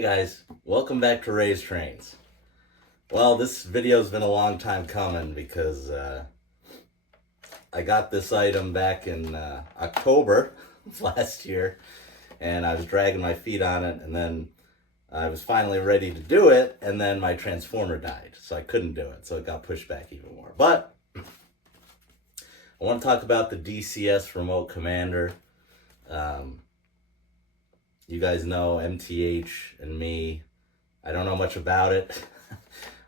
Hey guys, welcome back to Ray's Trains. Well, this video's been a long time coming because I got this item back in October of last year, and I was dragging my feet on it, and then I was finally ready to do it, and then my transformer died, so I couldn't do it, so it got pushed back even more. But I want to talk about the DCS remote commander. You guys know MTH and me. I don't know much about it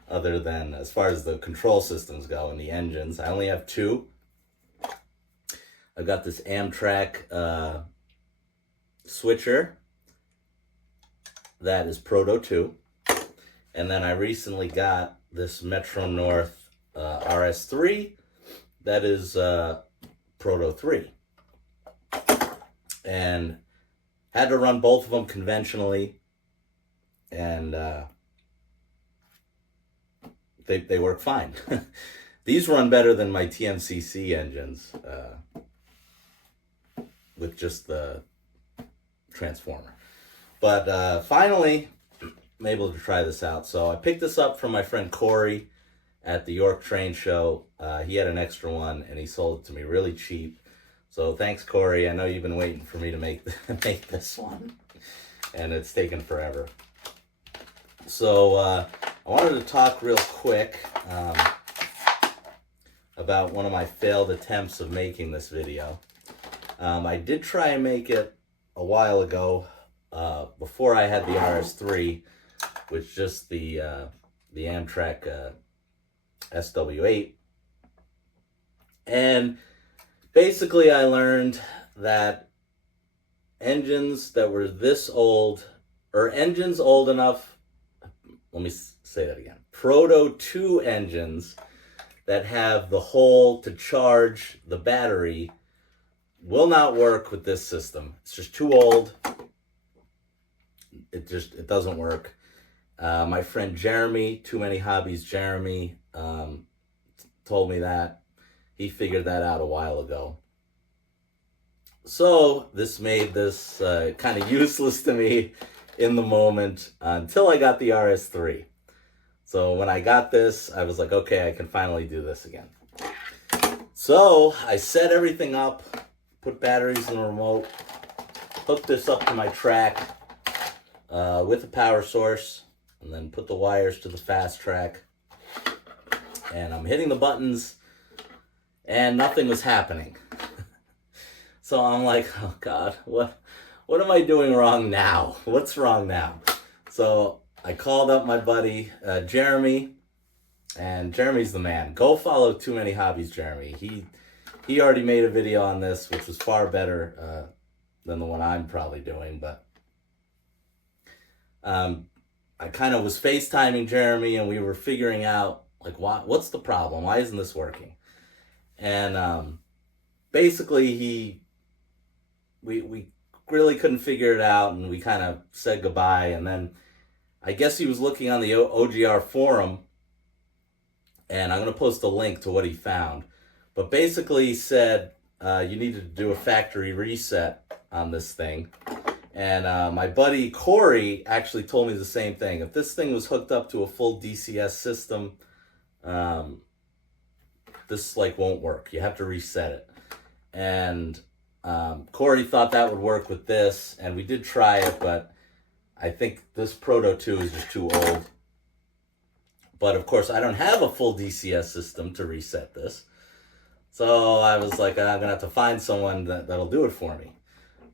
other than as far as the control systems go and the engines. I only have two. I've got this Amtrak switcher that is Proto 2. And then I recently got this Metro North RS3 that is Proto 3. And had to run both of them conventionally, and they work fine. These run better than my TMCC engines with just the transformer. But finally, I'm able to try this out. So I picked this up from my friend Corey at the York Train Show. He had an extra one, and he sold it to me really cheap. So thanks, Corey. I know you've been waiting for me to make this one, and it's taken forever. So I wanted to talk real quick about one of my failed attempts of making this video. I did try and make it a while ago, before I had the RS3, which just the Amtrak SW8, and basically, I learned that engines that were this old, or engines old enough, let me say that again, Proto 2 engines that have the hole to charge the battery will not work with this system. It's just too old. It doesn't work. My friend Jeremy, Too Many Hobbies Jeremy, told me that. He figured that out a while ago. So this made this kind of useless to me in the moment until I got the RS3. So when I got this, I was like, okay, I can finally do this again. So I set everything up, put batteries in the remote, hooked this up to my track with a power source, and then put the wires to the fast track. And I'm hitting the buttons, and nothing was happening. So I'm like, oh God, what am I doing wrong now? What's wrong now? So I called up my buddy, Jeremy, and Jeremy's the man. Go follow Too Many Hobbies Jeremy. He already made a video on this, which was far better than the one I'm probably doing, but I kind of was FaceTiming Jeremy, and we were figuring out, like, what's the problem? Why isn't this working? And basically we really couldn't figure it out, and we kind of said goodbye. And then I guess he was looking on the OGR forum, and I'm going to post a link to what he found. But basically he said you needed to do a factory reset on this thing. And my buddy Corey actually told me the same thing. If this thing was hooked up to a full DCS system, this won't work. You have to reset it. And Corey thought that would work with this, and we did try it, but I think this Proto 2 is just too old. But of course, I don't have a full DCS system to reset this. So I was like, I'm gonna have to find someone that'll do it for me.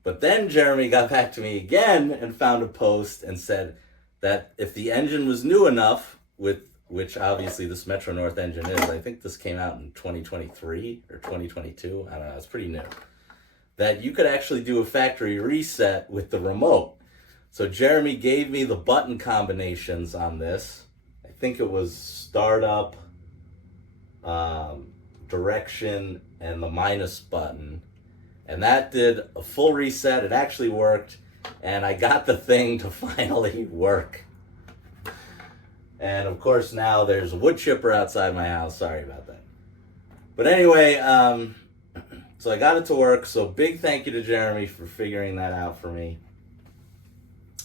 But then Jeremy got back to me again and found a post and said that if the engine was new enough, which obviously this Metro North engine is, I think this came out in 2023 or 2022, I don't know, it's pretty new, that you could actually do a factory reset with the remote. So Jeremy gave me the button combinations on this. I think it was startup, direction, and the minus button. And that did a full reset. It actually worked, and I got the thing to finally work. And of course now there's a wood chipper outside my house. Sorry about that. But anyway, so I got it to work. So big thank you to Jeremy for figuring that out for me.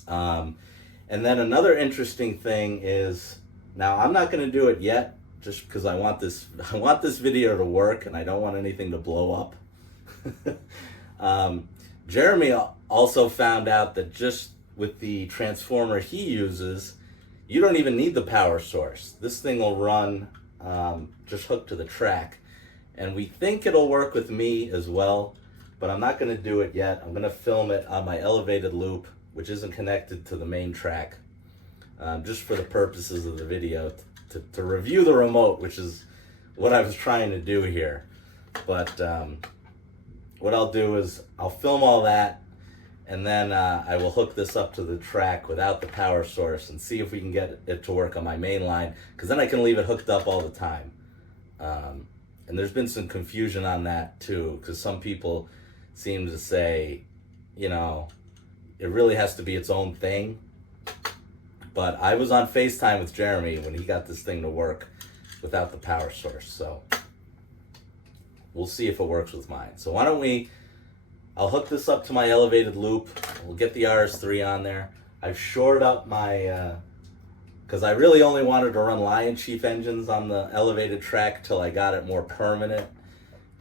And And then another interesting thing is, now I'm not going to do it yet, just because I want this video to work and I don't want anything to blow up. Jeremy also found out that just with the transformer he uses, you don't even need the power source. This thing will run just hooked to the track. And we think it'll work with me as well, but I'm not going to do it yet. I'm going to film it on my elevated loop, which isn't connected to the main track, just for the purposes of the video, to review the remote, which is what I was trying to do here. But what I'll do is I'll film all that, and then I will hook this up to the track without the power source and see if we can get it to work on my main line, because then I can leave it hooked up all the time. And there's been some confusion on that too, because some people seem to say, you know, it really has to be its own thing. But I was on FaceTime with Jeremy when he got this thing to work without the power source, so we'll see if it works with mine. So why don't I'll hook this up to my elevated loop. We'll get the RS3 on there. I've shored up my, because I really only wanted to run Lion Chief engines on the elevated track till I got it more permanent.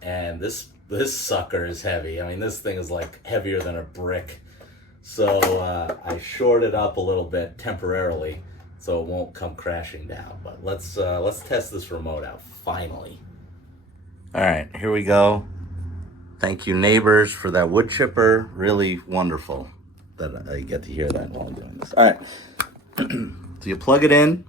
And this sucker is heavy. I mean, this thing is like heavier than a brick. So I shored it up a little bit temporarily so it won't come crashing down. But let's test this remote out finally. All right, here we go. Thank you, neighbors, for that wood chipper. Really wonderful that I get to hear that while I'm doing this. All right, so you plug it in.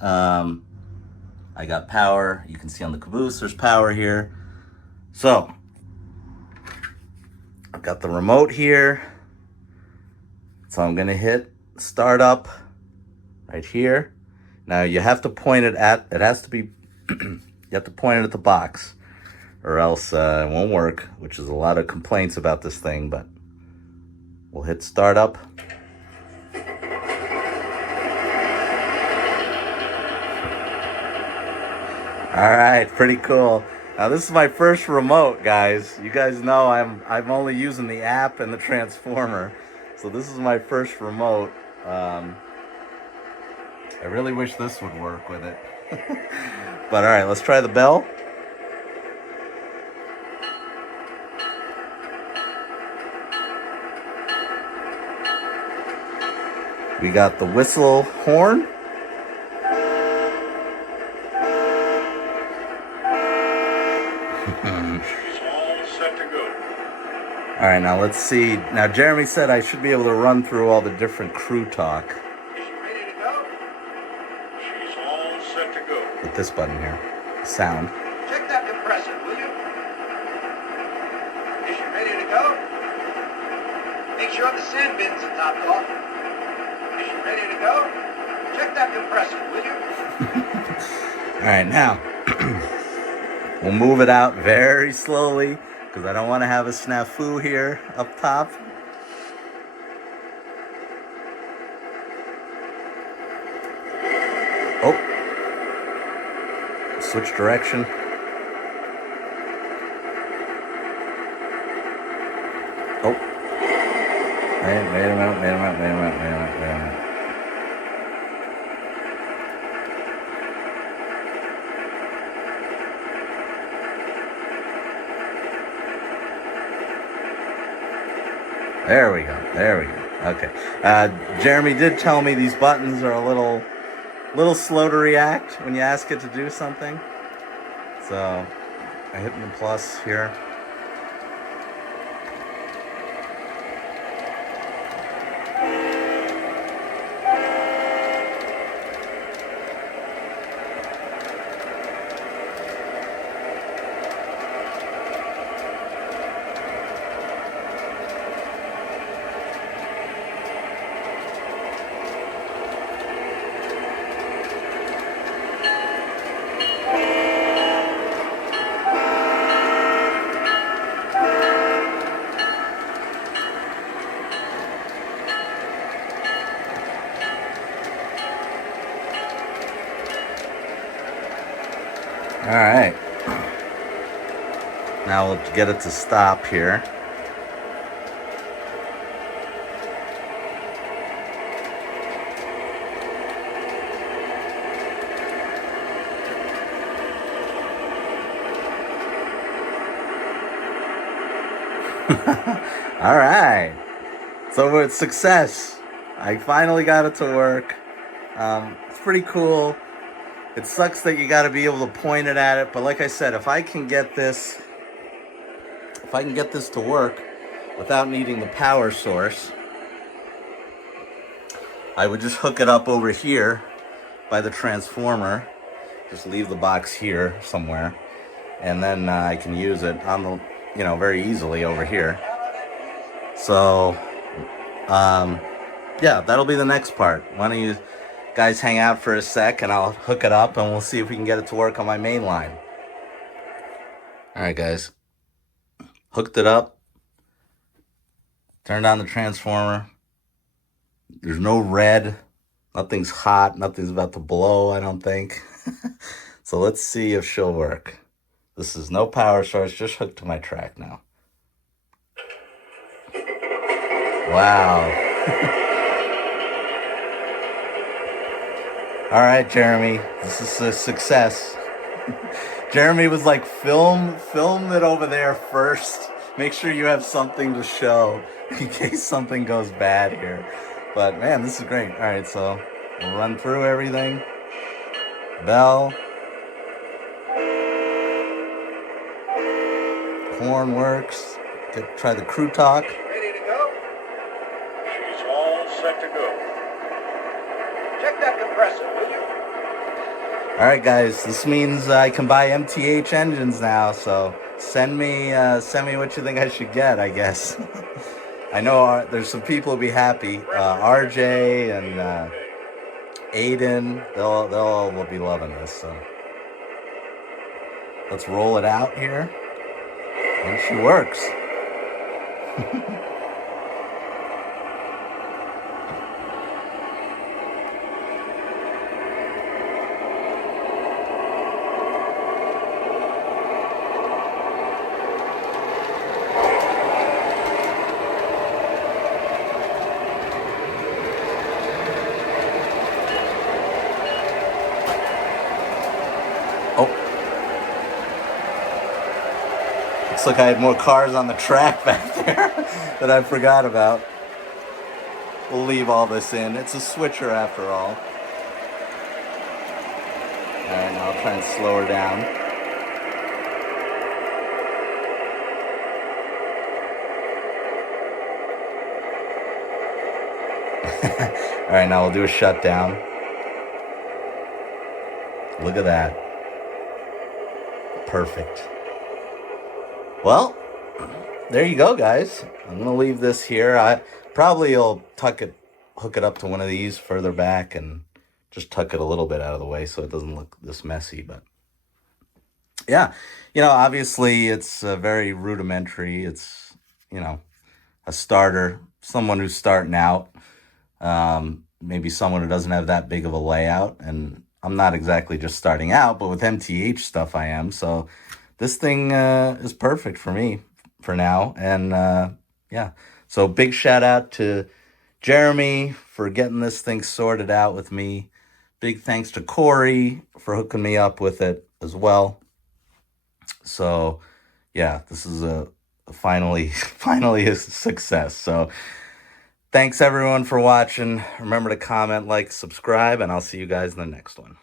I got power. You can see on the caboose there's power here. So I've got the remote here. So I'm gonna hit start up right here. Now you have to point it at, it has to be, you have to point it at the box, or else it won't work, which is a lot of complaints about this thing, but we'll hit start up. All right, pretty cool. Now this is my first remote, guys. You guys know I'm only using the app and the transformer, so this is my first remote. I really wish this would work with it. But all right, let's try the bell. We got the whistle horn. All right, now let's see. Now, Jeremy said I should be able to run through all the different crew talk. Is she ready to go? She's all set to go. With this button here, sound. Check that compressor, will you? Is she ready to go? Make sure the sand bins are topped off. Is she ready to go? Check that compressor, will you? All right, now we'll move it out very slowly, because I don't want to have a snafu here up top. Oh. Switch direction. Oh. Wait a minute. There we go. Okay. Jeremy did tell me these buttons are a little slow to react when you ask it to do something. So I hit the plus here. All right. Now we'll get it to stop here. All right. So it's success. I finally got it to work. It's pretty cool. It sucks that you got to be able to point it at it, but like I said, if I can get this to work without needing the power source, I would just hook it up over here by the transformer. Just leave the box here somewhere, and then I can use it on the, very easily over here. So, yeah, that'll be the next part. Why don't you guys hang out for a sec, and I'll hook it up, and we'll see if we can get it to work on my main line. All right, guys. Hooked it up. Turned on the transformer. There's no red. Nothing's hot. Nothing's about to blow, I don't think. So let's see if she'll work. This is no power source, just hooked to my track now. Wow. All right, Jeremy, this is a success. Jeremy was like, film it over there first. Make sure you have something to show in case something goes bad here. But man, this is great. All right, so we'll run through everything. Bell. Horn works. Try the crew talk. Ready to go? She's all set to go. Check that compressor, will you? All right, guys. This means I can buy MTH engines now. So send me what you think I should get, I guess. I know there's some people who'll be happy. RJ and Aiden, they'll all be loving this. So let's roll it out here. And she works. Looks like I had more cars on the track back there that I forgot about. We'll leave all this in. It's a switcher after all. Alright, now I'll try and slow her down. Alright, now we'll do a shutdown. Look at that. Perfect. Well, there you go, guys. I'm going to leave this here. I probably will hook it up to one of these further back and just tuck it a little bit out of the way so it doesn't look this messy. But yeah, obviously it's very rudimentary. It's, a starter, someone who's starting out, maybe someone who doesn't have that big of a layout. And I'm not exactly just starting out, but with MTH stuff I am. So this thing is perfect for me for now. And yeah, so big shout out to Jeremy for getting this thing sorted out with me. Big thanks to Corey for hooking me up with it as well. So yeah, this is finally a success. So thanks everyone for watching. Remember to comment, like, subscribe, and I'll see you guys in the next one.